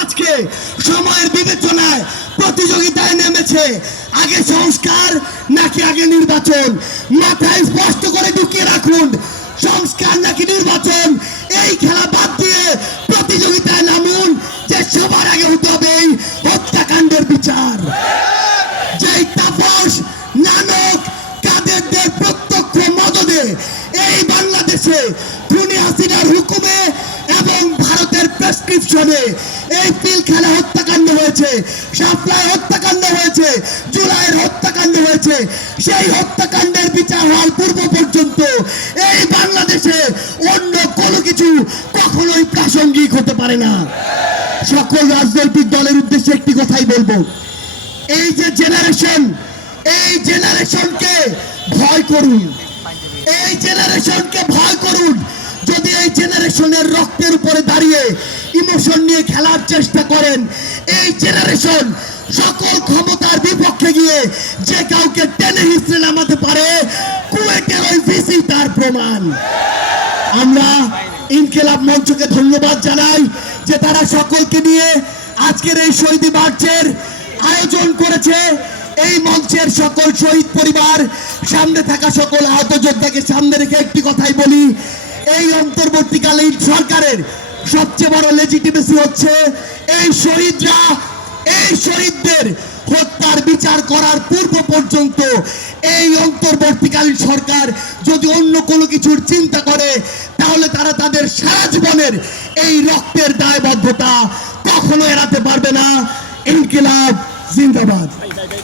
আজকে সময়ের বিবেচনায় প্রতিযোগিতায় নেমেছে। আগে সংস্কার নাকি আগে নির্বাচন? মাথায় স্পষ্ট করে ঢুকিয়ে রাখুন, সংস্কার নাকি নির্বাচন। এই খেলা বাদ দিয়ে প্রতিযোগিতায় নামুন, যে সবার আগে হতে হবে এই হত্যাকাণ্ডের বিচার। যেই তাপস, নানক, কাদেরদের প্রত্যক্ষ মদদে এই বাংলাদেশে খুনি হাসিনার হুকুমে এবং ভারতের প্রেসক্রিপশনে এই পিলখানা হত্যাকাণ্ড হয়েছে, শাপলায় হত্যাকাণ্ড হয়েছে, জুলাইয়ের হত্যাকাণ্ড হয়েছে। সেই হত্যাকাণ্ডের বিচার হওয়ার পূর্ব পর্যন্ত এই বাংলাদেশে অন্য কোনো কিছু কখনোই প্রাসঙ্গিক হতে পারে না। সকল রাজনৈতিক দলের উদ্দেশ্যে একটি কথাই বলবো, এই যে জেনারেশন, এই জেনারেশনকে ভয় করুন, এই জেনারেশনকে ভয় করুন। যদি এই জেনারেশনের রক্তের উপরে দাঁড়িয়ে ইমোশন নিয়ে খেলার চেষ্টা করেন, এই জেনারেশন সকল ক্ষমতার বিপক্ষে গিয়ে যে কাউকে টেনে হিসেবে নামাতে পারে, কুয়েটের ওই ভিসি তার প্রমাণ। আমরা ইনকিলাব মঞ্চকে ধন্যবাদ জানাই যে তারা সকলকে নিয়ে আজকের এই শহীদ মার্চের আয়োজন করেছে। এই মঞ্চের সকল শহীদ পরিবার, সামনে থাকা সকল আহত যোদ্ধাকে সামনে রেখে একটি কথাই বলি, এই অন্তর্বর্তীকালীন সরকারের সবচেয়ে বড় লেজিটিমেসি হচ্ছে এই শহীদরা, এই শহীদদের হত্যার বিচার করার পূর্ব পর্যন্ত এই অন্তর্বর্তীকালীন সরকার যদি অন্য কোনো কিছুর চিন্তা করে, তাহলে তারা তাদের সারা জীবনের এই রক্তের দায়বদ্ধতা কখনো এড়াতে পারবে না। ইনকিলাব জিন্দাবাদ।